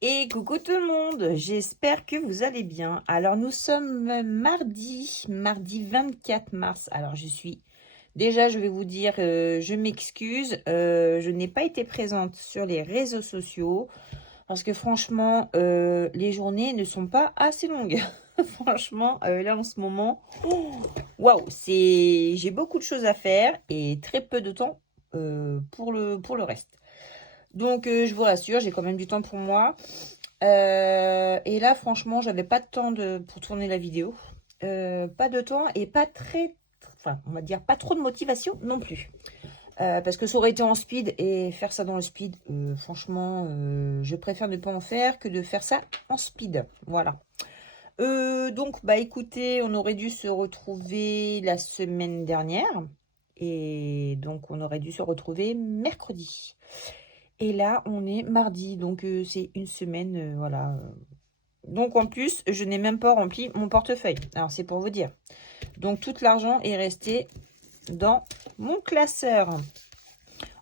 Et coucou tout le monde, j'espère que vous allez bien. Alors nous sommes mardi 24 mars. Alors déjà je vais vous dire, je m'excuse, je n'ai pas été présente sur les réseaux sociaux parce que franchement, les journées ne sont pas assez longues. Franchement, là en ce moment, waouh, j'ai beaucoup de choses à faire et très peu de temps pour le reste. Donc je vous rassure, j'ai quand même du temps pour moi. Et là, franchement, j'avais pas de temps pour tourner la vidéo. Pas de temps et pas enfin, on va dire pas trop de motivation non plus. Parce que ça aurait été en speed et faire ça dans le speed, franchement, je préfère ne pas en faire que de faire ça en speed. Voilà. Donc, bah écoutez, on aurait dû se retrouver la semaine dernière. Et donc, on aurait dû se retrouver mercredi. Et là, on est mardi, donc c'est une semaine, voilà. Donc en plus, je n'ai même pas rempli mon portefeuille. Alors c'est pour vous dire. Donc tout l'argent est resté dans mon classeur.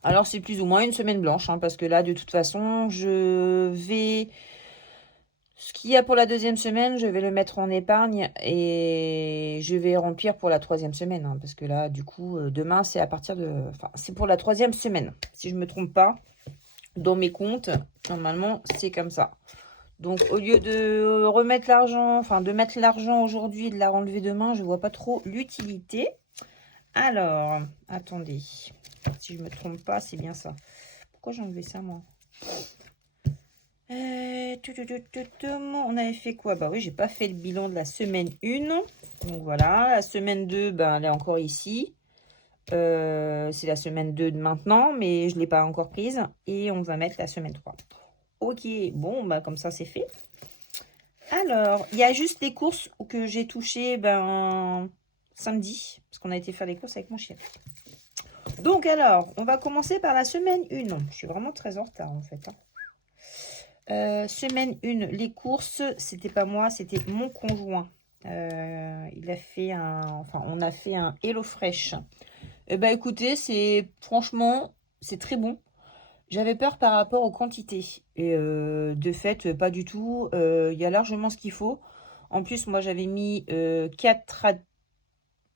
Alors c'est plus ou moins une semaine blanche, hein, parce que là, de toute façon, ce qu'il y a pour la deuxième semaine, je vais le mettre en épargne et je vais remplir pour la troisième semaine, hein, parce que là, du coup, demain, c'est à partir de... Enfin, c'est pour la troisième semaine, si je ne me trompe pas. Dans mes comptes, normalement, c'est comme ça. Donc, au lieu de remettre l'argent, enfin, de mettre l'argent aujourd'hui et de la renlever demain, je vois pas trop l'utilité. Alors, attendez. Si je me trompe pas, c'est bien ça. Pourquoi j'ai enlevé ça, moi? On avait fait quoi? Bah oui, j'ai pas fait le bilan de la semaine 1. Donc voilà, la semaine 2, ben, elle est encore ici. C'est la semaine 2 de maintenant, mais je ne l'ai pas encore prise. Et on va mettre la semaine 3. Ok, bon, bah comme ça, c'est fait. Alors, il y a juste les courses que j'ai touchées samedi, parce qu'on a été faire les courses avec mon chien. Donc alors, on va commencer par la semaine 1. Je suis vraiment très en retard en fait, hein. Semaine 1, les courses, c'était pas moi, c'était mon conjoint. Il a fait enfin, on a fait un HelloFresh. Eh ben écoutez, franchement, c'est très bon. J'avais peur par rapport aux quantités. Et de fait, pas du tout. Il y a largement ce qu'il faut. En plus, moi, j'avais mis 4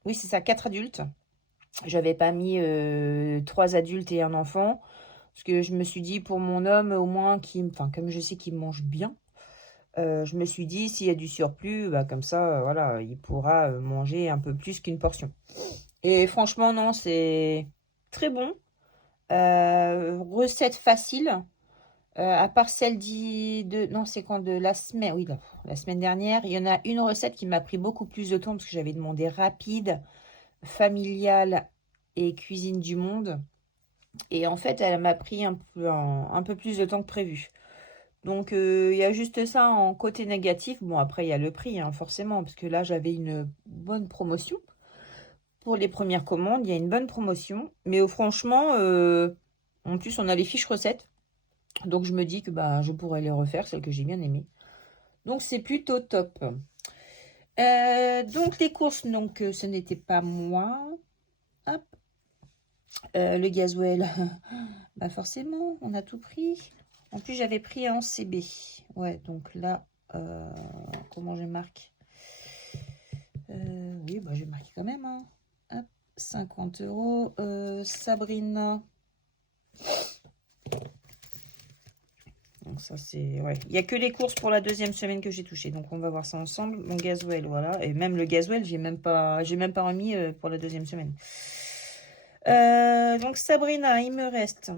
oui, c'est ça, 4 adultes. J'avais pas mis 3 adultes et un enfant. Parce que je me suis dit, pour mon homme, au moins, enfin, comme je sais qu'il mange bien, je me suis dit, s'il y a du surplus, bah, comme ça, voilà, il pourra manger un peu plus qu'une portion. Et franchement, non, c'est très bon. Recette facile. À part celle non, c'est quand de la semaine, oui, la semaine dernière, il y en a une recette qui m'a pris beaucoup plus de temps parce que j'avais demandé rapide, familiale et cuisine du monde. Et en fait, elle m'a pris un peu plus de temps que prévu. Donc, il y a juste ça en côté négatif. Bon, après, il y a le prix, hein, forcément, parce que là, j'avais une bonne promotion. Pour les premières commandes, il y a une bonne promotion. Mais franchement, en plus, on a les fiches recettes. Donc, je me dis que bah, je pourrais les refaire, celles que j'ai bien aimées. Donc, c'est plutôt top. Donc, les courses, donc, ce n'était pas moi. Hop. Le gasoil, bah forcément, on a tout pris. En plus, j'avais pris en CB. Ouais, donc là, comment je marque? Oui, bah, je vais marquer quand même, hein. Hop, 50 euros. Sabrina. Donc ça, c'est... Ouais, il n'y a que les courses pour la deuxième semaine que j'ai touché. Donc, on va voir ça ensemble. Mon gasoil, voilà. Et même le gasoil, j'ai même pas remis pour la deuxième semaine. Donc, Sabrina, il me reste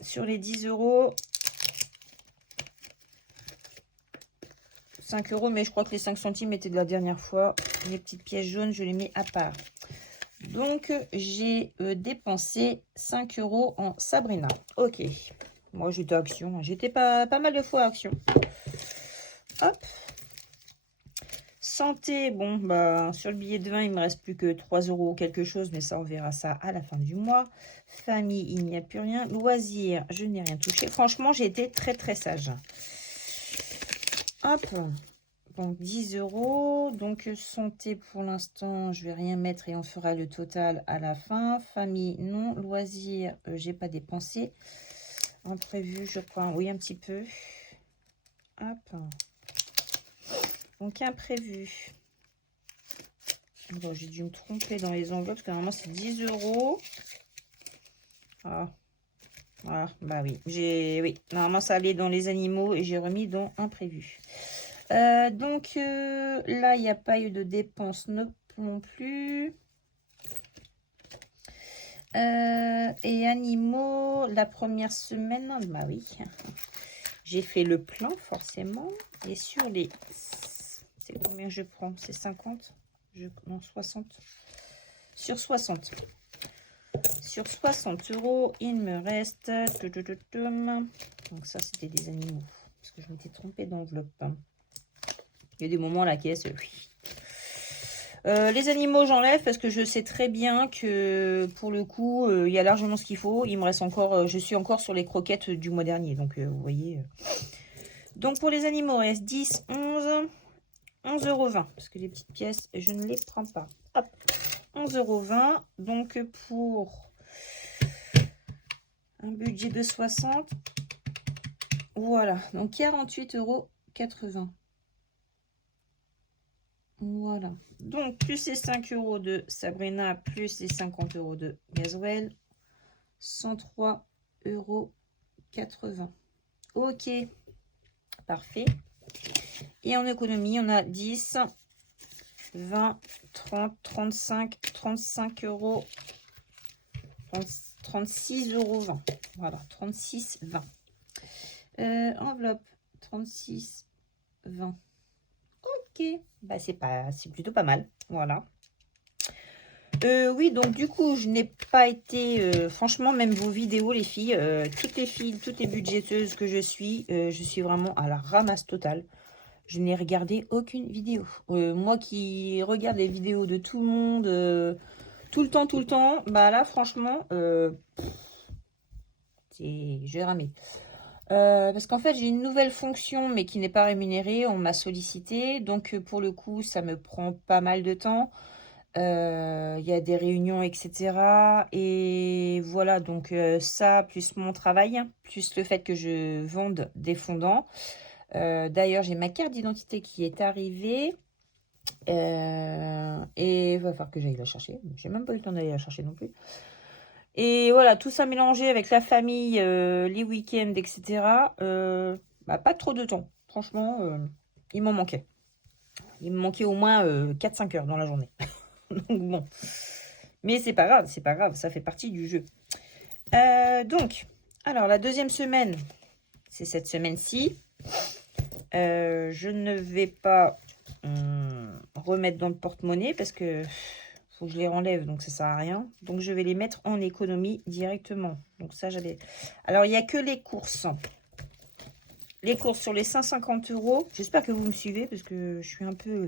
sur les 10 euros... 5 euros, mais je crois que les 5 centimes étaient de la dernière fois. Les petites pièces jaunes, je les mets à part. Donc, j'ai dépensé 5 euros en Sabrina. Ok. Moi, j'étais à Action. J'étais pas mal de fois à Action. Hop. Santé, bon, bah, sur le billet de vin, il me reste plus que 3 euros quelque chose, mais ça, on verra ça à la fin du mois. Famille, il n'y a plus rien. Loisirs, je n'ai rien touché. Franchement, j'ai été très, très sage. Hop. Donc 10 euros. Donc santé pour l'instant, je vais rien mettre et on fera le total à la fin. Famille, non. Loisirs, j'ai pas dépensé. Imprévu, je crois, oui, un petit peu. Hop. Donc, imprévu. Bon, j'ai dû me tromper dans les enveloppes, parce que normalement, c'est 10 €. Ah. Ah, bah oui. Oui, normalement, ça allait dans les animaux et j'ai remis dans imprévu. Donc, là, il n'y a pas eu de dépenses non plus. Et animaux, la première semaine, bah oui, j'ai fait le plein forcément. Et sur les... C'est combien je prends? C'est 50? Non, 60. Sur 60. Sur 60 €, il me reste... Donc ça, c'était des animaux. Parce que je m'étais trompée d'enveloppe. Il y a des moments, la caisse... Oui. Les animaux, j'enlève parce que je sais très bien que pour le coup, il y a largement ce qu'il faut. Il me reste encore, je suis encore sur les croquettes du mois dernier. Donc, vous voyez. Donc, pour les animaux, il reste 10, 11, 11,20 €. Parce que les petites pièces, je ne les prends pas. Hop, 11,20 €. Donc, pour un budget de 60, voilà. Donc, 48,80 €. Voilà. Donc, plus les 5 € de Sabrina, plus les 50 € de Gasoil, 103,80 €. Ok, parfait. Et en économie, on a 10, 20, 30, 35, 35 €, 36,20 €. Voilà, 36,20 €. Enveloppe, 36,20 €. Ok, bah c'est plutôt pas mal. Voilà. Oui, donc du coup, je n'ai pas été... franchement, même vos vidéos, les filles, toutes les budgéteuses que je suis vraiment à la ramasse totale. Je n'ai regardé aucune vidéo. Moi qui regarde les vidéos de tout le monde, tout le temps, bah là, franchement, je vais ramer. Parce qu'en fait, j'ai une nouvelle fonction, mais qui n'est pas rémunérée. On m'a sollicité. Donc, pour le coup, ça me prend pas mal de temps. Il y a des réunions, etc. Et voilà, donc ça, plus mon travail, plus le fait que je vende des fondants. D'ailleurs, j'ai ma carte d'identité qui est arrivée. Et il va falloir que j'aille la chercher. J'ai même pas eu le temps d'aller la chercher non plus. Et voilà, tout ça mélangé avec la famille, les week-ends, etc. Bah, pas trop de temps. Franchement, il m'en manquait. Il me manquait au moins 4-5 heures dans la journée. Donc bon. Mais c'est pas grave, ça fait partie du jeu. Donc, alors la deuxième semaine, c'est cette semaine-ci. Je ne vais pas remettre dans le porte-monnaie parce que faut que je les renlève, donc ça sert à rien. Donc je vais les mettre en économie directement. Donc ça, j'avais... Alors, il n'y a que les courses. Les courses sur les 150 €. J'espère que vous me suivez parce que je suis un peu...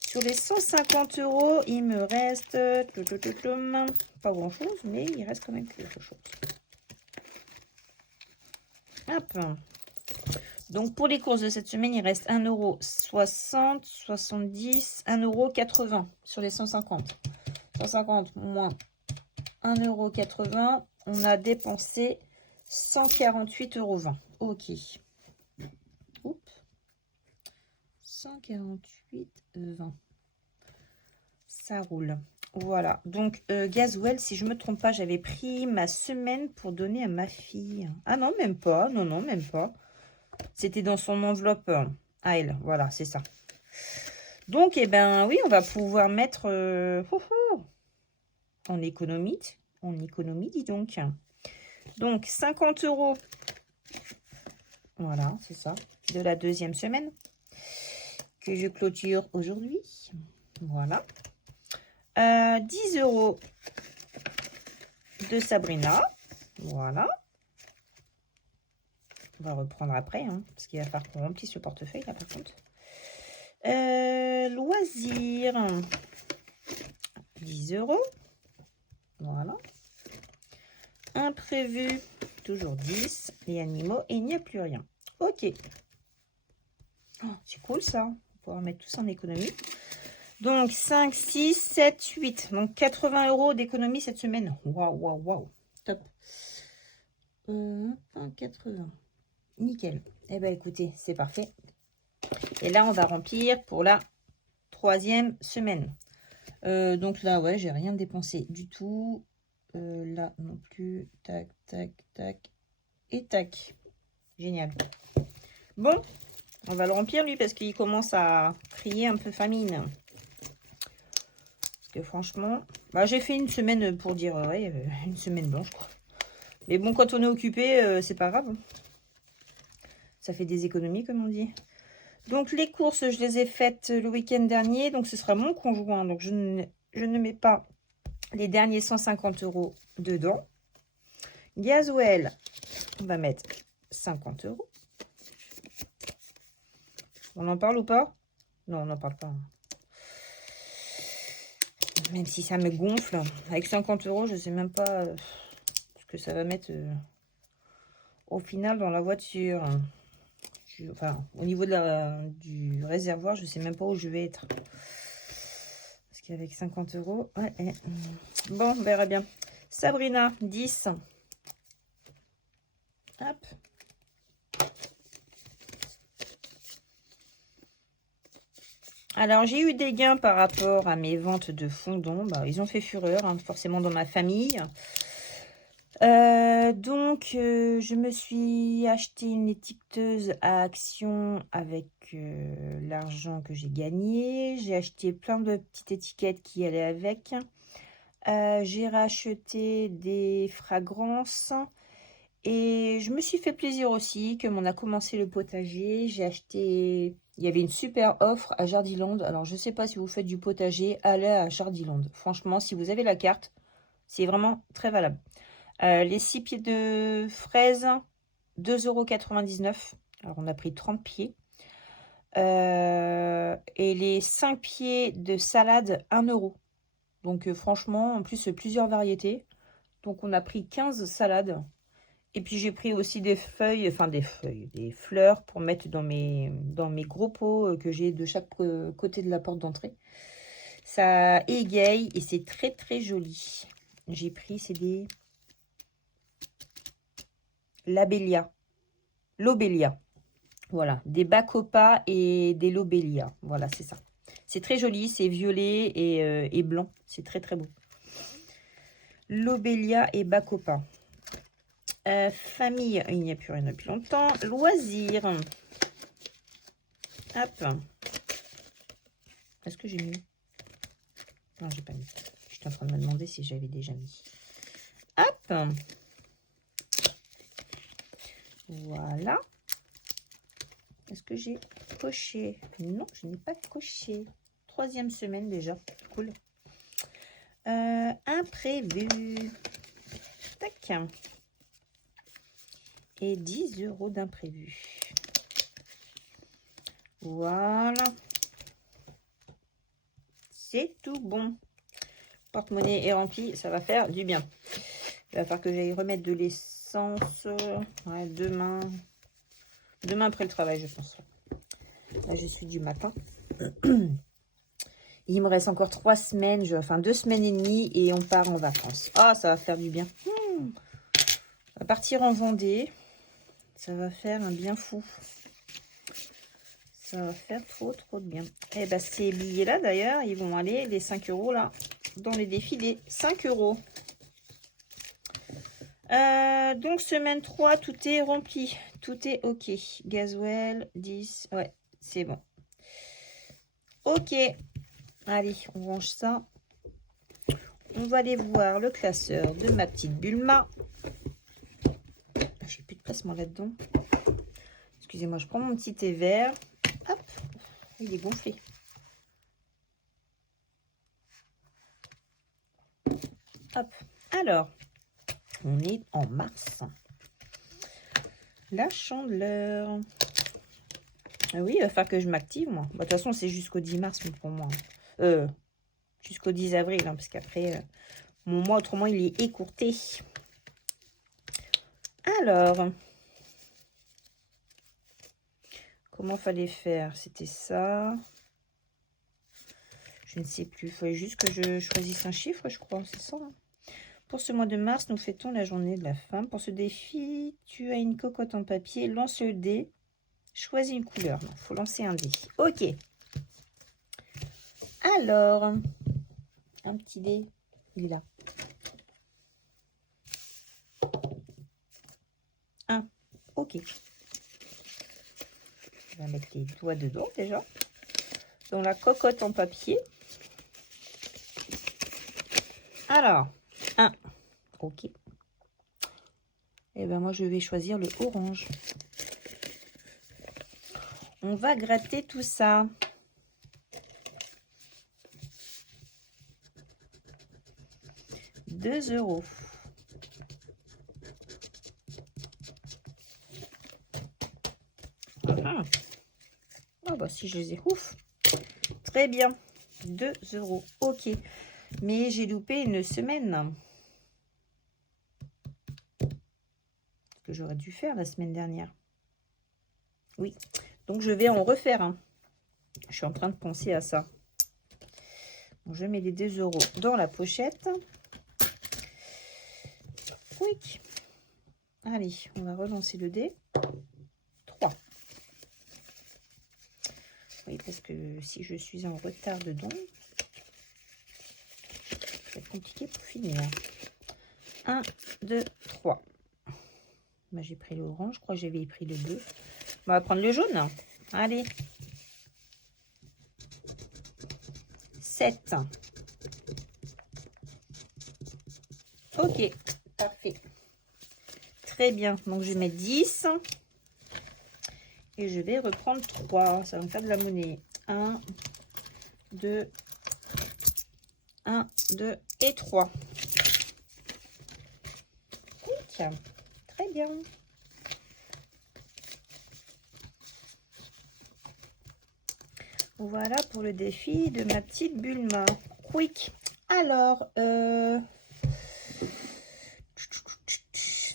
Sur les 150 €, il me reste pas grand chose, mais il reste quand même quelque chose. Hop. Donc pour les courses de cette semaine, il reste 1,60 €, 70, 1,80 € sur les 150. 150 moins 1,80 €. On a dépensé 148,20 €. Ok. Oups. 148,20 €. Ça roule. Voilà. Donc, Gasoil, si je ne me trompe pas, j'avais pris ma semaine pour donner à ma fille. Ah non, même pas. Non, même pas. C'était dans son enveloppe à elle. Voilà, c'est ça. Donc, eh ben oui, on va pouvoir mettre en économie. En économie, dis donc. Donc, 50 €. Voilà, c'est ça. De la deuxième semaine. Que je clôture aujourd'hui. Voilà. 10 € de Sabrina. Voilà. On va reprendre après, hein, parce qu'il va falloir qu'on remplisse le portefeuille, là, par contre. Loisirs. 10 €. Voilà. Imprévu. Toujours 10. Les animaux. Et il n'y a plus rien. Ok. Oh, c'est cool, ça. On va pouvoir mettre tout ça en économie. Donc, 5, 6, 7, 8. Donc, 80 € d'économie cette semaine. Waouh. Top. 80. Nickel. Eh ben écoutez, c'est parfait. Et là, on va remplir pour la 3e semaine. Donc là, ouais, j'ai rien dépensé du tout. Là non plus. Tac, tac, tac. Et tac. Génial. Bon, on va le remplir lui parce qu'il commence à crier un peu famine. Parce que franchement, bah, j'ai fait une semaine pour dire, ouais, une semaine blanche quoi. Mais bon, quand on est occupé, c'est pas grave. Ça fait des économies comme on dit. Donc les courses, je les ai faites le week-end dernier. Donc ce sera mon conjoint. Donc je ne mets pas les derniers 150 € dedans. Gasoil, on va mettre 50 €. On en parle ou pas? Non, on n'en parle pas. Même si ça me gonfle. Avec 50 €, je ne sais même pas ce que ça va mettre au final dans la voiture. Enfin, au niveau de du réservoir, je ne sais même pas où je vais être. Parce qu'avec 50 €, ouais, bon, on verra bien. Sabrina, 10. Hop. Alors, j'ai eu des gains par rapport à mes ventes de fondant. Bah, ils ont fait fureur, hein, forcément dans ma famille. Donc, je me suis acheté une étiqueteuse à action avec l'argent que j'ai gagné. J'ai acheté plein de petites étiquettes qui allaient avec. J'ai racheté des fragrances. Et je me suis fait plaisir aussi, comme on a commencé le potager. J'ai acheté... Il y avait une super offre à Jardiland. Alors, je ne sais pas si vous faites du potager, allez à Jardiland. Franchement, si vous avez la carte, c'est vraiment très valable. Les 6 pieds de fraises, 2,99 €. Alors, on a pris 30 pieds. Et les 5 pieds de salade, 1 €. Donc, franchement, en plus, plusieurs variétés. Donc, on a pris 15 salades. Et puis, j'ai pris aussi des feuilles, enfin des fleurs pour mettre dans mes gros pots que j'ai de chaque côté de la porte d'entrée. Ça égaye et c'est très, très joli. J'ai pris, c'est des... Lobelia. Voilà, des bacopas et des lobelia. Voilà, c'est ça. C'est très joli, c'est violet et blanc. C'est très, très beau. Lobelia et bacopa. Famille, il n'y a plus rien depuis longtemps. Loisirs. Hop. Est-ce que j'ai mis? Non, j'ai pas mis. J'étais en train de me demander si j'avais déjà mis. Hop. Voilà. Est-ce que j'ai coché? Non, je n'ai pas coché. 3e semaine déjà. Cool. Imprévu. Tac. Et 10 € d'imprévu. Voilà. C'est tout bon. Porte-monnaie est rempli. Ça va faire du bien. Il va falloir que j'aille remettre de l'essence. Ouais, demain. Demain après le travail, je pense. Là, je suis du matin. Il me reste encore 3 semaines, enfin 2 semaines et demie et on part en vacances. Ah, ça va faire du bien. On va partir en Vendée. Ça va faire un bien fou. Ça va faire trop, trop de bien. Et ben, ces billets-là, d'ailleurs, ils vont aller, les 5 € là, dans les défis des 5 €. Donc, semaine 3, tout est rempli. Tout est OK. Gasoil, 10. Ouais, c'est bon. OK. Allez, on range ça. On va aller voir le classeur de ma petite Bulma. J'ai plus de place, moi, là-dedans. Excusez-moi, je prends mon petit thé vert. Hop, il est gonflé. Hop, alors, on est en mars. La chandeleur. Ah oui, il va falloir que je m'active, moi. Bah, de toute façon, c'est jusqu'au 10 mars pour moi. Jusqu'au 10 avril, hein, parce qu'après, mon mois, autrement, il est écourté. Alors, comment fallait faire? C'était ça. Je ne sais plus. Il fallait juste que je choisisse un chiffre, je crois. C'est ça. Hein. Pour ce mois de mars, nous fêtons la journée de la femme. Pour ce défi, tu as une cocotte en papier. Lance le dé. Choisis une couleur. Il faut lancer un dé. Ok. Alors, un petit dé. Il est là. 1. Ok. On va mettre les doigts dedans déjà. Dans la cocotte en papier. Alors, 1. Ok. Et ben moi, je vais choisir le orange. On va gratter tout ça. €2. Ah bah si je les ai, ouf. Très bien. 2€. Ok. Mais j'ai loupé une semaine. Ce que j'aurais dû faire la semaine dernière. Oui. Donc je vais en refaire un. Je suis en train de penser à ça. Donc, je mets les 2€ dans la pochette. Oui. Allez, on va relancer le dé. 3. Oui, parce que si je suis en retard dedans, ça va être compliqué pour finir. 1, 2, 3. Bah, j'ai pris l'orange, je crois que j'avais pris le bleu. On va prendre le jaune. Allez. 7. Ok, parfait. Très bien. Donc, je vais mettre 10. Et je vais reprendre 3. Ça va me faire de la monnaie. 1, 2, 1, 2 et 3. Tiens, très bien. Voilà pour le défi de ma petite Bulma. Quick. Alors,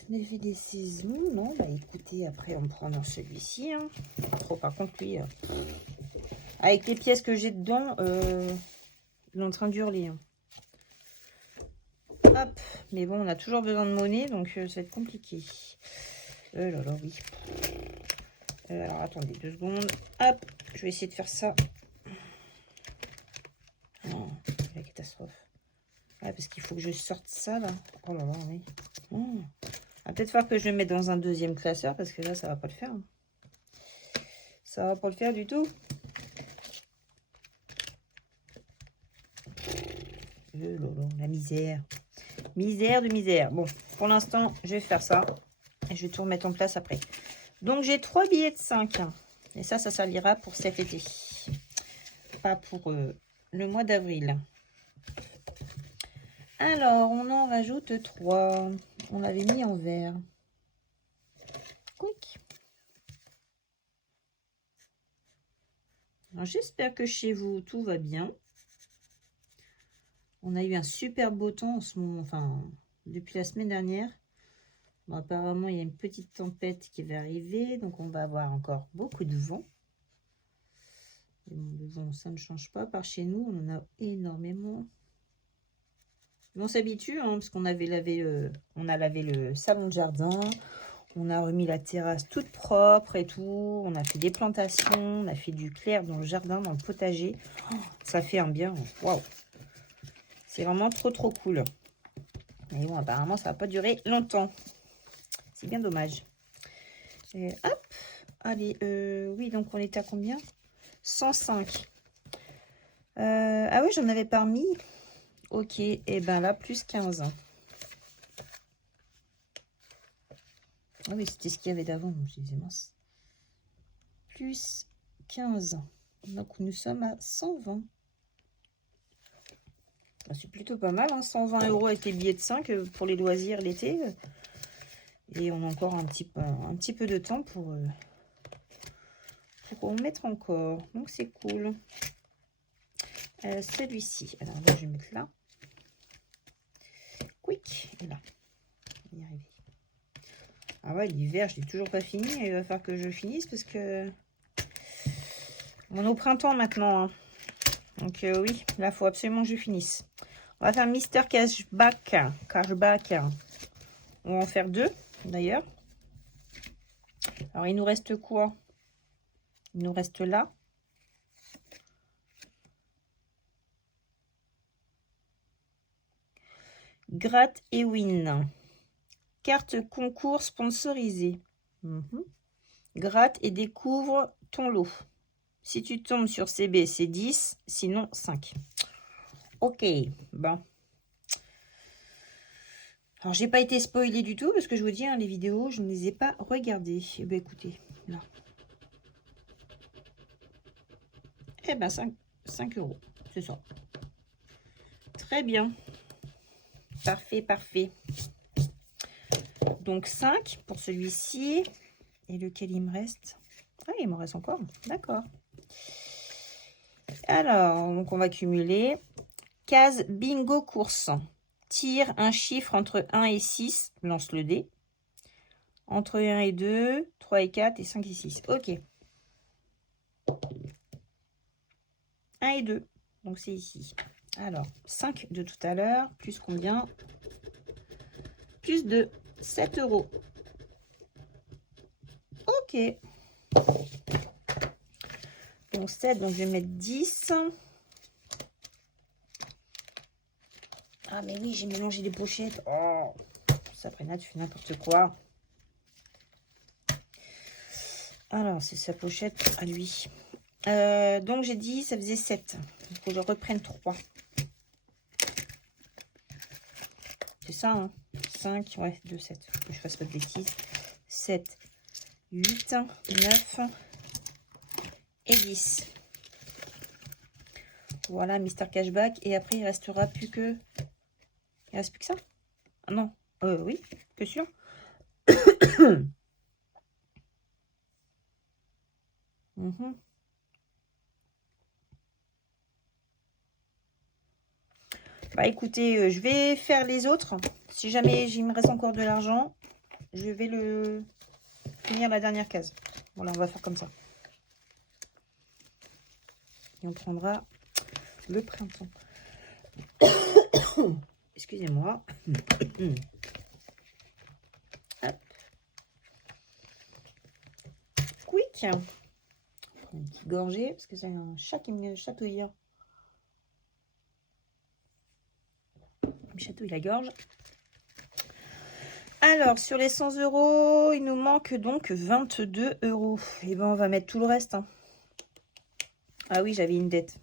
défi des saisons. Non, bah écoutez, après on prend dans celui-ci. Hein. Pas trop, par contre, lui, avec les pièces que j'ai dedans, il est en train d'hurler. Hein. Hop, mais bon, on a toujours besoin de monnaie, donc ça va être compliqué. Oh là là, oui. Alors, attendez 2 secondes. Hop, je vais essayer de faire ça. Oh, la catastrophe. Ouais, parce qu'il faut que je sorte ça, là. Oh là là, oui. Oh. Il va peut-être falloir que je le mette dans un deuxième classeur, parce que là, ça va pas le faire. Hein. Ça va pas le faire du tout. Oh là là, la misère. Misère de misère. Bon, pour l'instant, je vais faire ça. Et je vais tout remettre en place après. Donc, j'ai 3 billets de 5. Et ça servira pour cet été. Pas pour le mois d'avril. Alors, on en rajoute 3. On l'avait mis en vert. Quick. J'espère que chez vous, tout va bien. On a eu un super beau temps en ce moment, enfin, depuis la semaine dernière. Bon, apparemment, il y a une petite tempête qui va arriver, donc on va avoir encore beaucoup de vent. Le vent, ça ne change pas. Par chez nous, on en a énormément. On s'habitue, hein, parce qu'on avait lavé, on a lavé le salon de jardin. On a remis la terrasse toute propre et tout. On a fait des plantations. On a fait du clair dans le jardin, dans le potager. Oh, ça fait un bien. Waouh! C'est vraiment trop, trop cool. Mais bon, apparemment, ça va pas durer longtemps. C'est bien dommage. Et hop! Allez, oui, donc on était à combien? 105. Ah oui, j'en avais pas mis. Ok, et ben là, plus 15. Ah oui, c'était ce qu'il y avait d'avant, je disais mince. Plus 15. Donc nous sommes à 120. Ah, c'est plutôt pas mal, hein, 120 € avec les billets de 5 pour les loisirs l'été. Et on a encore un petit peu de temps pour en mettre encore. Donc c'est cool. Celui-ci, alors là, je vais mettre là. Quick, et là. On va y arriver. Ah ouais, l'hiver, je l'ai toujours pas fini. Il va falloir que je finisse parce que on est au printemps maintenant. Hein. Donc oui, là, il faut absolument que je finisse. On va faire Mister Cashback. Cashback. On va en faire 2 d'ailleurs. Alors, il nous reste quoi? Il nous reste là. Gratte et win. Carte concours sponsorisée. Gratte et découvre ton lot. Si tu tombes sur CB, c'est 10, sinon 5. Ok, bon. Alors, j'ai pas été spoilée du tout parce que je vous dis, hein, les vidéos, je ne les ai pas regardées. Eh bien, écoutez, là. Eh ben, 5 €, c'est ça. Très bien. Parfait, parfait. Donc, 5 pour celui-ci. Et lequel il me reste? Ah, il me reste encore. D'accord. Alors, donc on va cumuler. Case bingo course. Tire un chiffre entre 1 et 6. Lance le dé. Entre 1 et 2, 3 et 4 et 5 et 6. Ok. 1 et 2. Donc c'est ici. Alors, 5 de tout à l'heure. Plus combien? Plus de 7 €. Ok. Donc 7, donc je vais mettre 10. Ah mais oui, j'ai mélangé les pochettes. Oh, Sabrina, tu fais n'importe quoi. Alors, c'est sa pochette à lui. Donc j'ai dit, ça faisait 7. Il faut que je reprenne 3. C'est ça, hein? 5, ouais, 2, 7. Faut que je fasse pas de bêtises. 7, 8, 9 et 10. Voilà, Mister Cashback. Et après, il restera plus que... Il reste plus que ça? Ah non. Oui, que sûr. Bah écoutez, je vais faire les autres. Si jamais il me reste encore de l'argent, je vais le finir la dernière case. Voilà, on va faire comme ça. Et on prendra le printemps. Excusez-moi. Hop. Quick. Une petite gorgée, parce que c'est un chat qui me chatouille. Il me chatouille la gorge. Alors, sur les 100 €, il nous manque donc 22 €. Et ben, on va mettre tout le reste. Hein. Ah oui, j'avais une dette.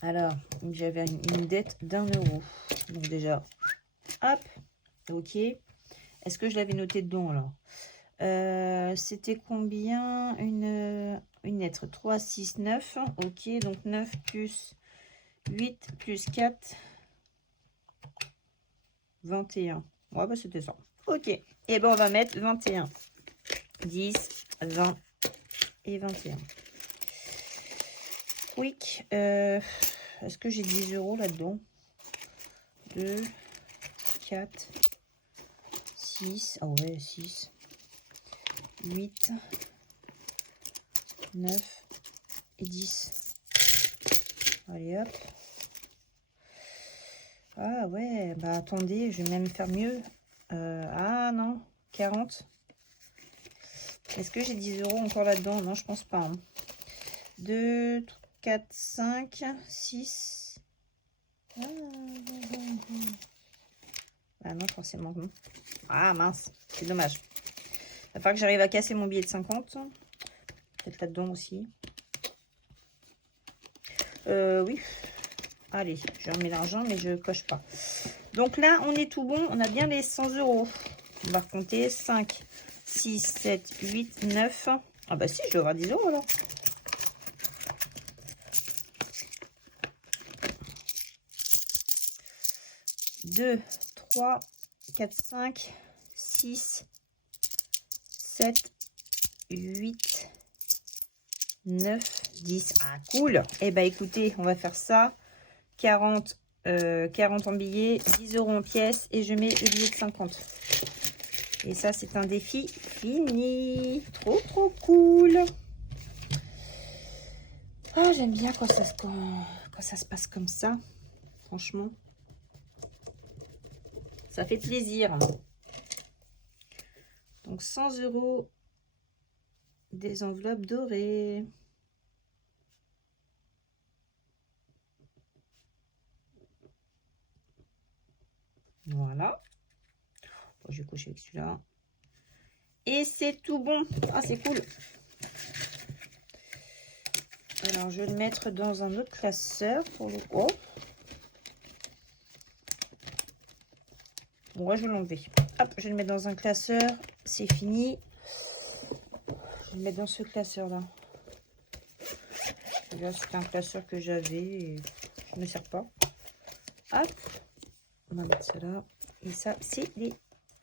Alors, j'avais une dette d'1 €. Donc déjà, hop, ok. Est-ce que je l'avais noté dedans alors? C'était combien? Une lettre. 3, 6, 9. Ok, donc 9 plus 8 plus 4. 21. Ouais, bah c'était ça. Ok. Et ben on va mettre 21. 10, 20 et 21. Quick. Est-ce que j'ai 10 € là-dedans? 2, 4, 6. Ah ouais, 6. 8, 9 et 10. Allez hop. Ah ouais, bah attendez, je vais même faire mieux. Ah non, 40. Est-ce que j'ai 10 € encore là-dedans? Non, je pense pas. Hein. 2, 4, 5, 6. Ah non, forcément non. Ah mince, c'est dommage. Il va falloir que j'arrive à casser mon billet de 50. Peut-être là-dedans aussi. Oui. Allez, je remets l'argent, mais je coche pas. Donc là, on est tout bon. On a bien les 100 €. On va compter 5, 6, 7, 8, 9. Ah bah si, je dois avoir 10 € alors. Deux, 3, 4, 5, 6, 7, 8, 9, 10. Ah, cool. Eh ben écoutez, on va faire ça. 40 en billets, 10 € en pièces et je mets le billet de 50. Et ça, c'est un défi fini. Trop, trop cool. Ah, j'aime bien quand ça fois ça se passe comme ça, franchement, ça fait plaisir. Donc 100 € des enveloppes dorées. Voilà. Bon, je vais cocher avec celui-là. Et c'est tout bon. Ah, c'est cool. Alors, je vais le mettre dans un autre classeur pour le coup. Bon, ouais, je vais l'enlever. Hop, je vais le mettre dans un classeur. C'est fini. Je vais le mettre dans ce classeur-là. Là, c'était un classeur que j'avais et je ne me sers pas. Hop. On va mettre ça là. Et ça, c'est les...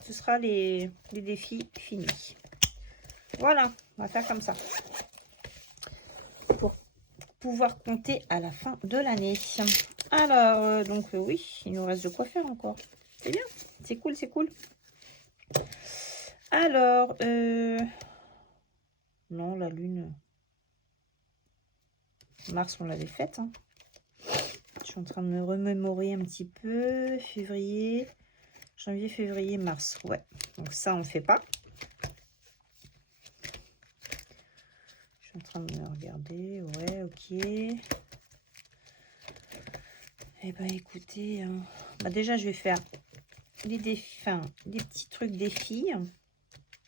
Ce sera les défis finis. Voilà, on va faire comme ça. Pour pouvoir compter à la fin de l'année. Alors, donc oui, il nous reste de quoi faire encore. C'est bien, c'est cool, c'est cool. Alors, non, la lune... Mars, on l'avait faite. Hein. Je suis en train de me remémorer un petit peu. Février, janvier, février, mars. Ouais, donc ça, on ne fait pas. Je suis en train de me regarder. Ouais, ok. Eh ben, écoutez, hein. Bah, déjà, je vais faire les défis, enfin, des petits trucs des filles.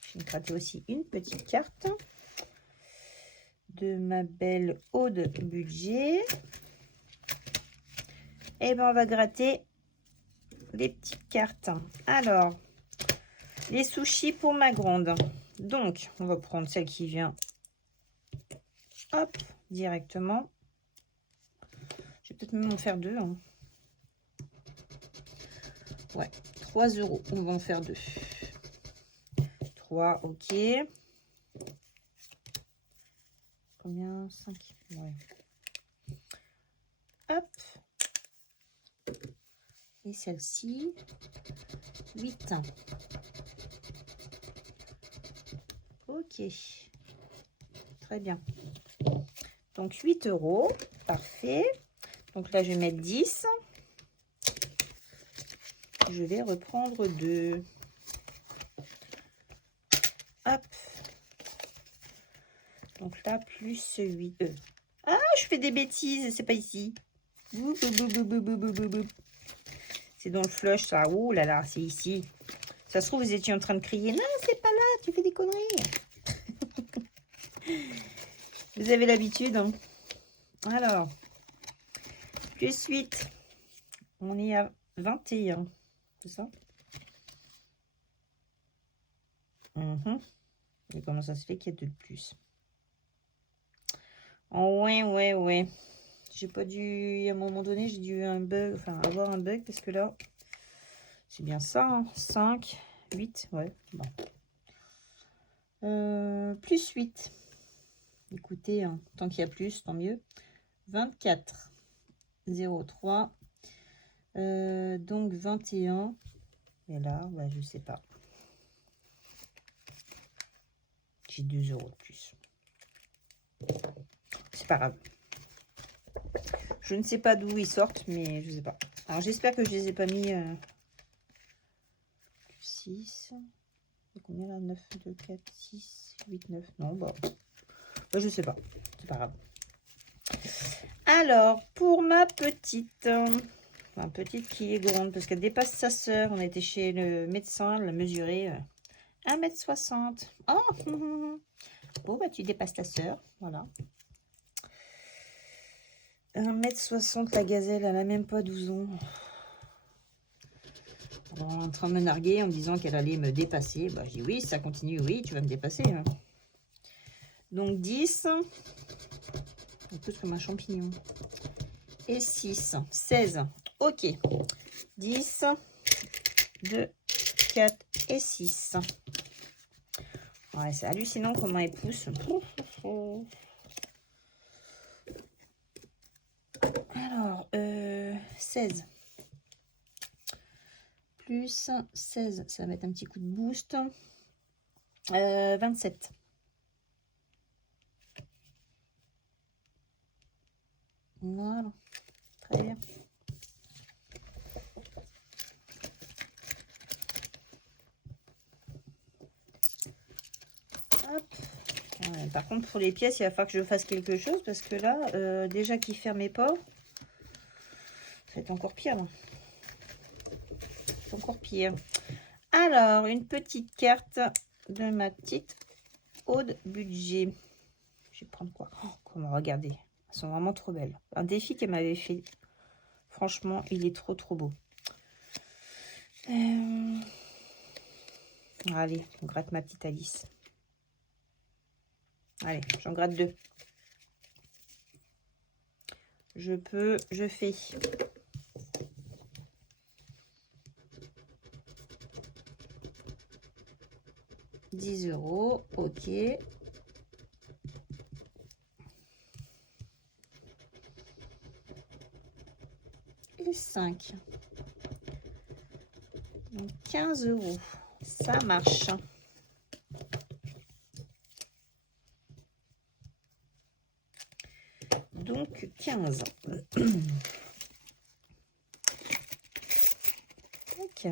Je vais gratter aussi une petite carte de ma belle Aude Budget. Et ben, on va gratter les petites cartes. Alors, les sushis pour ma grande. Donc, on va prendre celle qui vient. Hop, directement. Je vais peut-être même en faire deux. Hein. Ouais, 3 €. On va en faire deux. 3, ok. Combien? 5. Ouais. Hop. Et celle-ci, 8. Ok. Très bien. Donc 8 €. Parfait. Donc là, je vais mettre 10. Je vais reprendre 2. Hop. Donc là, plus 8. Ah, je fais des bêtises. C'est pas ici. C'est dans le flush, ça. Oh là là, c'est ici. Ça se trouve, vous étiez en train de crier. Non, c'est pas là, tu fais des conneries. Vous avez l'habitude. Hein. Alors, plus 8. On est à 21. C'est ça? Et comment ça se fait qu'il y a 2 de plus? Oh, ouais. J'ai pas dû... À un moment donné, j'ai dû avoir un bug. Parce que là, c'est bien ça. Hein. 5, 8. Ouais, bon. Plus 8. Écoutez, hein, tant qu'il y a plus, tant mieux. 24. 0,3. Donc 21. Et là, bah, je sais pas. J'ai 2 € de plus. C'est pas grave. Je ne sais pas d'où ils sortent, mais je sais pas. Alors j'espère que je les ai pas mis 6. Combien là? 9, 2, 4, 6, 8, 9. Non, bah je sais pas. C'est pas grave. Alors, pour ma petite, enfin, petite qui est grande, parce qu'elle dépasse sa sœur. On a été chez le médecin, elle l'a mesuré 1,60 m. Oh, bon, bah tu dépasses ta sœur. Voilà. 1,60 m, la gazelle, elle a même pas 12 ans. En train de me narguer en me disant qu'elle allait me dépasser. Bah, je dis oui, ça continue, oui, tu vas me dépasser. Hein. Donc 10, plus comme un champignon. Et 6, 16. Ok. 10, 2, 4 et 6. Ouais, c'est hallucinant comment elle pousse. Alors, 16. Plus 16, ça va mettre un petit coup de boost. 27. Voilà. exprès. Hop. Ouais, par contre, pour les pièces, il va falloir que je fasse quelque chose parce que là, déjà qu'il fermait pas, ça va être encore pire. Là. C'est encore pire. Alors, une petite carte de ma petite Aude Budget. Je vais prendre quoi? Oh, comment, regardez. Elles sont vraiment trop belles. Un défi qu'elle m'avait fait. Franchement, il est trop beau. Allez, on gratte ma petite Alice. Allez, j'en gratte 2. Je fais. €10, ok. Et 5. Donc 15 €. Ça marche. Donc 15. Ok.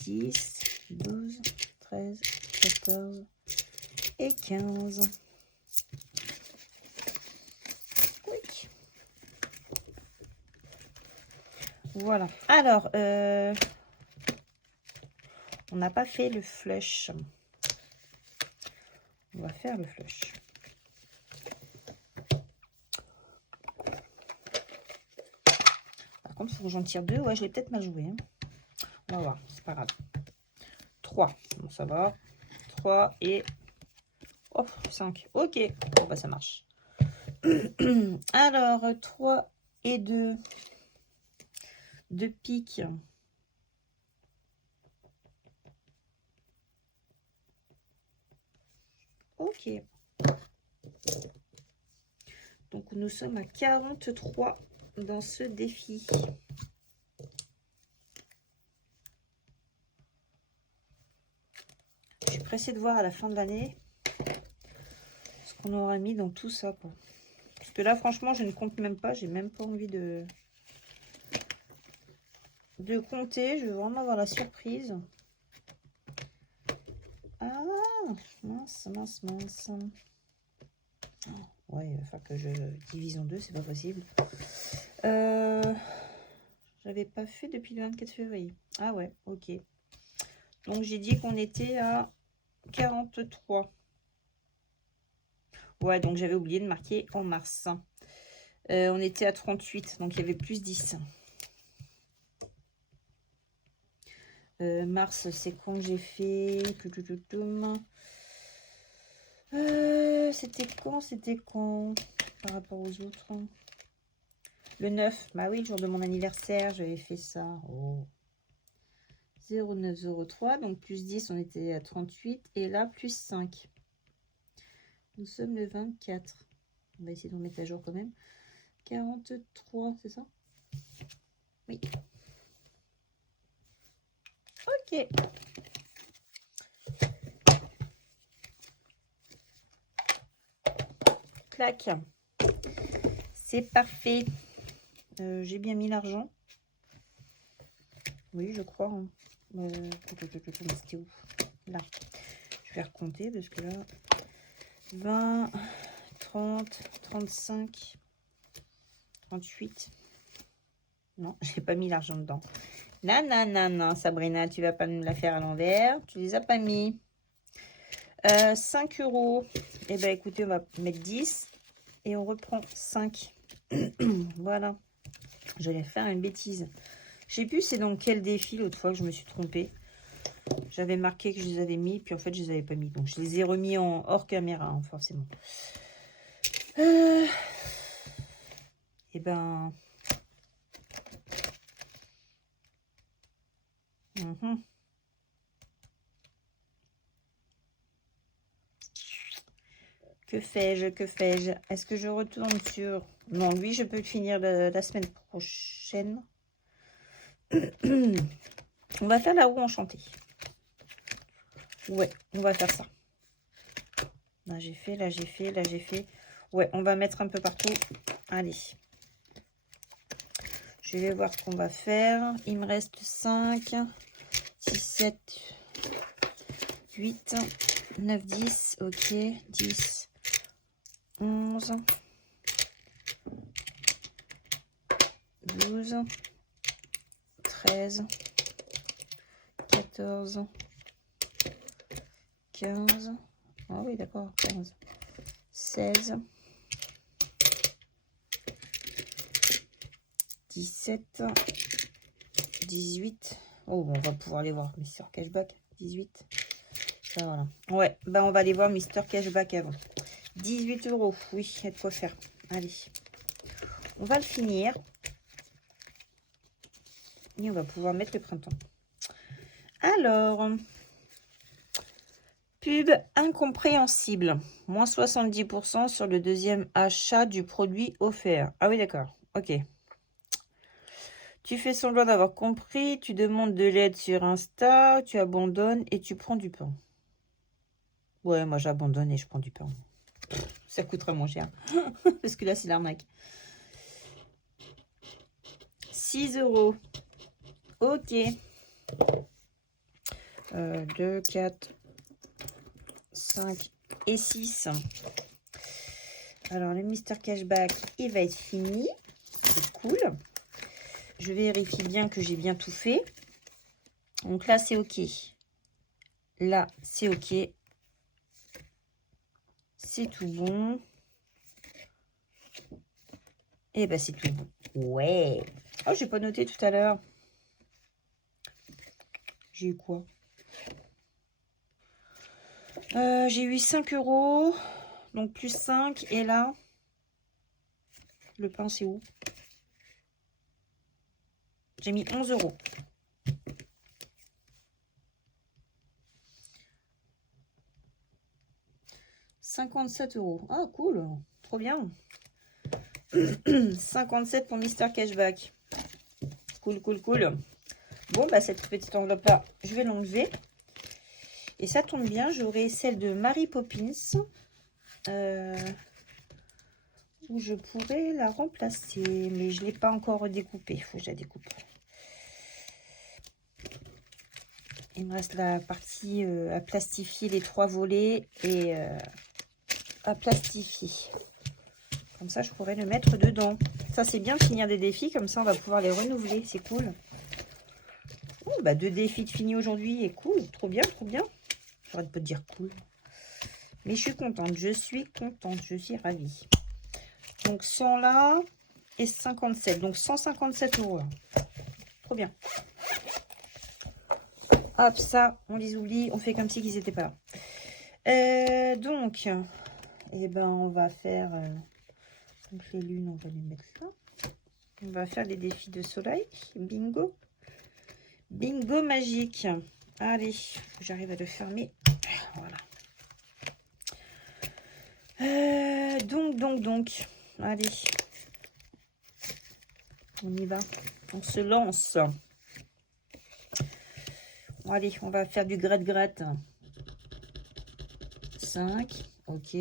10, 12, 13, 14 et 15. Oui. Voilà. Alors, on n'a pas fait le flush. On va faire le flush. Par contre, il faut que j'en tire 2. Ouais, je l'ai peut-être mal joué. Hein. On va voir, c'est pas grave. 3. Bon, ça va. 3 et... Oh, 5. Ok. Bon, bah, ça marche. Alors, 3 et 2. 2 piques. Ok. Donc, nous sommes à 43 dans ce défi. Je suis pressée de voir à la fin de l'année ce qu'on aura mis dans tout ça, quoi. Parce que là, franchement, je ne compte même pas. J'ai même pas envie de compter. Je veux vraiment avoir la surprise. Ah, mince. Ouais, il va falloir que je divise en 2, c'est pas possible. J'avais pas fait depuis le 24 février. Ah ouais, ok. Donc j'ai dit qu'on était à 43. Ouais, donc j'avais oublié de marquer en mars. On était à 38, donc il y avait plus 10. Mars, c'est quand j'ai fait... C'était quand par rapport aux autres? Le 9, bah oui, le jour de mon anniversaire, j'avais fait ça. Oh. 0,903, donc plus 10, on était à 38. Et là, plus 5. Nous sommes le 24. On va essayer de remettre à jour quand même. 43, c'est ça? Oui. Ok. Clac. C'est parfait. J'ai bien mis l'argent. Oui, je crois. Hein. C'était où? Là. Je vais recompter parce que là... 20, 30, 35, 38. Non, j'ai pas mis l'argent dedans. Non, Sabrina, tu vas pas me la faire à l'envers. Tu les as pas mis. 5 €. Eh ben écoutez, on va mettre 10 et on reprend 5. Voilà. J'allais faire une bêtise. Je sais plus c'est dans quel défi l'autre fois que je me suis trompée. J'avais marqué que je les avais mis, puis en fait je les avais pas mis. Donc je les ai remis en hors caméra, hein, forcément. Eh ben... Que fais-je? Est-ce que je retourne sur... Non, lui, je peux le finir la semaine prochaine. On va faire la roue enchantée. Ouais, on va faire ça. Là, j'ai fait. Ouais, on va mettre un peu partout. Allez. Je vais voir ce qu'on va faire. Il me reste 5, 6, 7, 8, 9, 10. Ok, 10, 11, 12, 13, 14, 15. Ah oui, d'accord, 15, 16, 17, 18. Oh, on va pouvoir aller voir Mister Cashback. 18. Ça, voilà. Ouais, bah on va aller voir Mister Cashback avant. 18 €. Oui, il y a de quoi faire. Allez. On va le finir. Et on va pouvoir mettre le printemps. Alors, pub incompréhensible. Moins 70% sur le deuxième achat du produit offert. Ah oui, d'accord. Ok. Tu fais semblant d'avoir compris, tu demandes de l'aide sur Insta, tu abandonnes et tu prends du pain. Ouais, moi j'abandonne et je prends du pain. Ça coûtera moins cher. Parce que là, c'est l'arnaque. 6 €. Ok. 2, 4, 5 et 6. Alors, le Mister Cashback, il va être fini. C'est cool. Je vérifie bien que j'ai bien tout fait. Donc là, c'est OK. Là, c'est OK. C'est tout bon. Et ben, c'est tout bon. Ouais. Oh, j'ai pas noté tout à l'heure. J'ai eu quoi? J'ai eu 5 €. Donc, plus 5. Et là, le pain, c'est où? J'ai mis 11 €. 57 €. Ah, cool. Trop bien. 57 pour Mister Cashback. Cool, cool, cool. Bon, bah, cette petite enveloppe-là, je vais l'enlever. Et ça tombe bien, j'aurai celle de Mary Poppins. Où je pourrais la remplacer. Mais je ne l'ai pas encore redécoupée. Il faut que je la découpe. Il me reste la partie à plastifier, les 3 volets. Et à plastifier. Comme ça, je pourrais le mettre dedans. Ça, c'est bien de finir des défis. Comme ça, on va pouvoir les renouveler. C'est cool. Oh, bah, 2 défis de fini aujourd'hui. Et cool. Trop bien, trop bien. J'arrête pas de dire cool. Mais je suis contente. Je suis contente. Je suis ravie. Donc, 100 là. Et 57. Donc, 157 €. Trop bien. Hop, ça, on les oublie. On fait comme si ils n'étaient pas là. Donc, eh ben, on va faire... donc, les lunes, on va les mettre là. On va faire les défis de soleil. Bingo. Bingo magique. Allez, j'arrive à le fermer. Voilà. Donc. Allez. On y va. On se lance. Allez, on va faire du gratte-gratte. 5. Ok.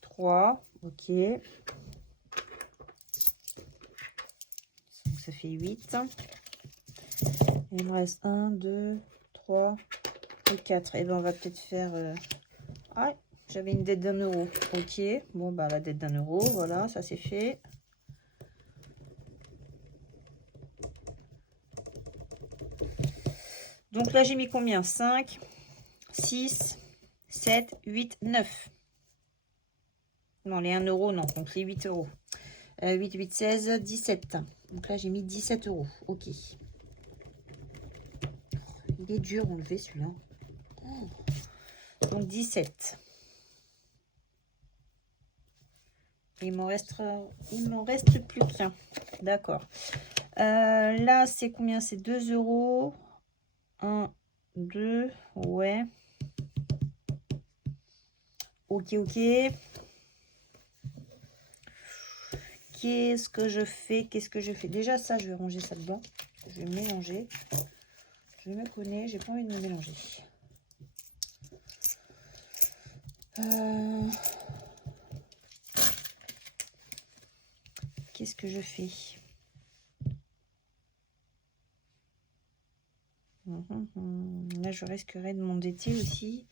3. Ok. Ça fait 8. Il me reste 1, 2, 3 et 4. Et ben on va peut-être faire... Ah, j'avais une dette d'1 €. Ok. Bon, bah la dette d'1 €. Voilà, ça c'est fait. Donc là, j'ai mis combien? 5, 6, 7, 8, 9. Non, les 1 €, non. Donc les 8 €. 8, 8, 16, 17. Donc là, j'ai mis 17 €. Ok. Il est dur à enlever celui-là. Oh. Donc 17. Il m'en reste plus qu'un. D'accord. Là, c'est combien? C'est 2 €. 1, 2. Ouais. Ok. Qu'est-ce que je fais? Déjà, ça, je vais ranger ça dedans. Je vais mélanger. Je me connais, j'ai pas envie de me mélanger. qu'est-ce que je fais? Là, je risquerais de m'endetter aussi.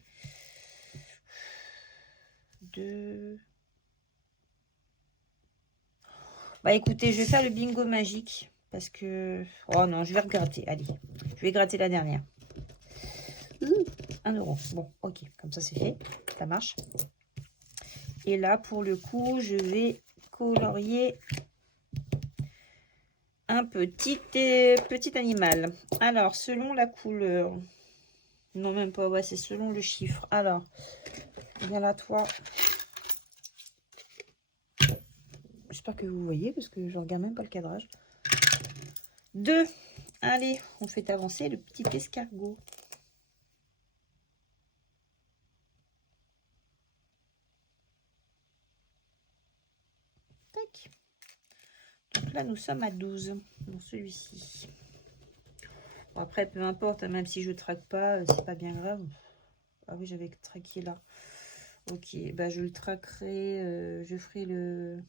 Bah écoutez, je vais faire le bingo magique. Parce que... Oh non, je vais regratter. Allez, je vais gratter la dernière. 1 euro. Bon, ok, comme ça c'est fait. Ça marche. Et là, pour le coup, je vais colorier un petit animal. Alors, selon la couleur... Non, même pas. Ouais, c'est selon le chiffre. Alors, bien là, toi... J'espère que vous voyez, parce que je regarde même pas le cadrage. 2. Allez, on fait avancer le petit escargot. Tac. Donc là, nous sommes à 12 dans celui-ci. Bon, après, peu importe, hein, même si je traque pas, c'est pas bien grave. Ah oui, j'avais traqué là. Ok, bah je le traquerai, je ferai le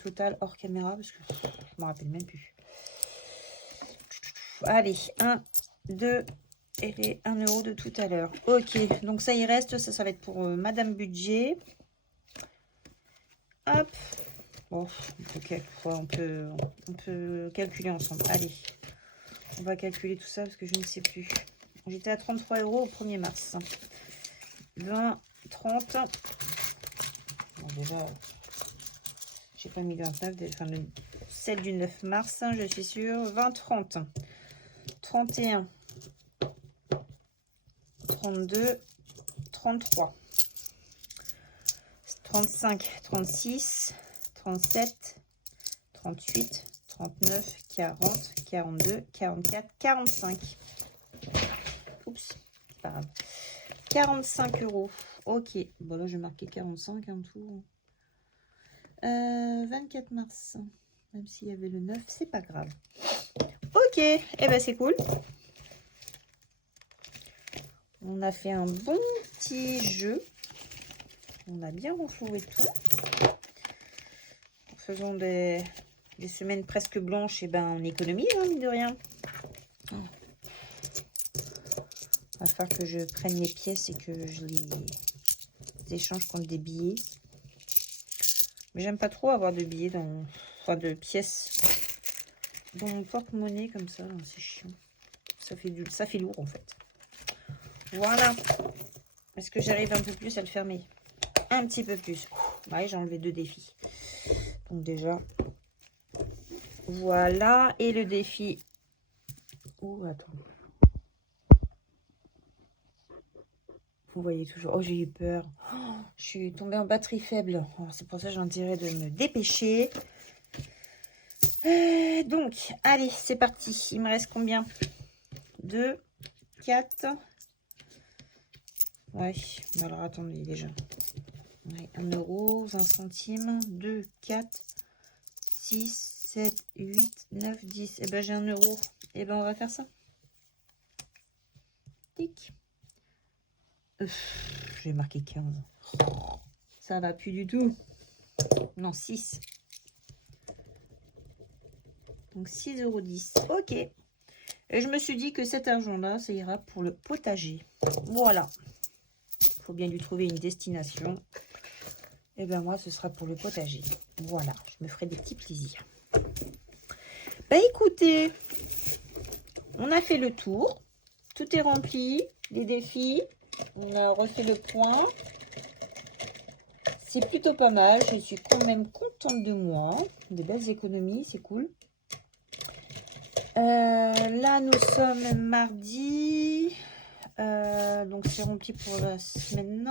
total hors caméra parce que je me rappelle même plus. Allez, 1, 2 et les 1 euro de tout à l'heure. Ok, donc ça y reste, ça va être pour Madame Budget. Hop. Bon, on peut calculer ensemble. Allez, on va calculer tout ça parce que je ne sais plus. J'étais à 33 euros au 1er mars. 20, 30. Bon, déjà, j'ai pas mis 29, enfin, celle du 9 mars, je suis sûre. 20, 30. 31. 32. 33. 35, 36. 37. 38. 39. 40. 42. 44. 45. Oups, pas grave. 45 euros. Ok. Bon, là, je vais marquer 45 en tout. 24 mars. Même s'il y avait le 9, c'est pas grave. Ok. Eh ben, c'est cool. On a fait un bon petit jeu. On a bien renfloué tout. En faisant des semaines presque blanches, et ben, on économise, hein, mine de rien. Oh. Il va falloir que je prenne les pièces et que je les échange contre des billets. Mais j'aime pas trop avoir de billets dans... Enfin, de pièces dans mon porte-monnaie comme ça. C'est chiant. Ça fait lourd, en fait. Voilà. Est-ce que j'arrive un peu plus à le fermer? Un petit peu plus. Ouais, j'ai enlevé 2 défis. Donc déjà, voilà. Et le défi... Oh, attends. Vous voyez toujours. Oh, j'ai eu peur. Oh, je suis tombée en batterie faible. C'est pour ça que j'ai intérêt de me dépêcher. Donc, allez, c'est parti. Il me reste combien? 2, 4. Ouais, alors attendez déjà. Ouais, 1 euro, 20 centimes. 2, 4, 6, 7, 8, 9, 10. Et ben j'ai 1 euro. Et ben on va faire ça. Tic. J'ai marqué 15. Ça va plus du tout. Non, 6. Donc 6,10 €. Ok. Et je me suis dit que cet argent-là, ça ira pour le potager. Voilà. Il faut bien lui trouver une destination. Et bien moi, ce sera pour le potager. Voilà. Je me ferai des petits plaisirs. Bah écoutez, on a fait le tour. Tout est rempli. Les défis. On a refait le point. C'est plutôt pas mal. Je suis quand même contente de moi. Des belles économies, c'est cool. Là, nous sommes mardi. Donc, c'est rempli pour la semaine.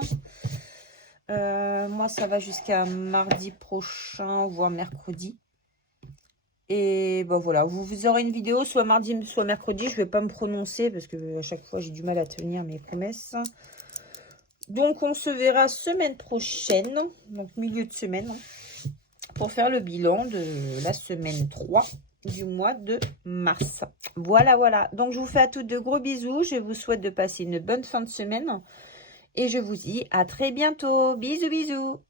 Moi, ça va jusqu'à mardi prochain, voire mercredi. Et ben voilà, vous aurez une vidéo soit mardi, soit mercredi. Je vais pas me prononcer parce que à chaque fois, j'ai du mal à tenir mes promesses. Donc, on se verra semaine prochaine, donc milieu de semaine, pour faire le bilan de la semaine 3 du mois de mars. Voilà, voilà. Donc, je vous fais à toutes de gros bisous. Je vous souhaite de passer une bonne fin de semaine. Et je vous dis à très bientôt. Bisous, bisous.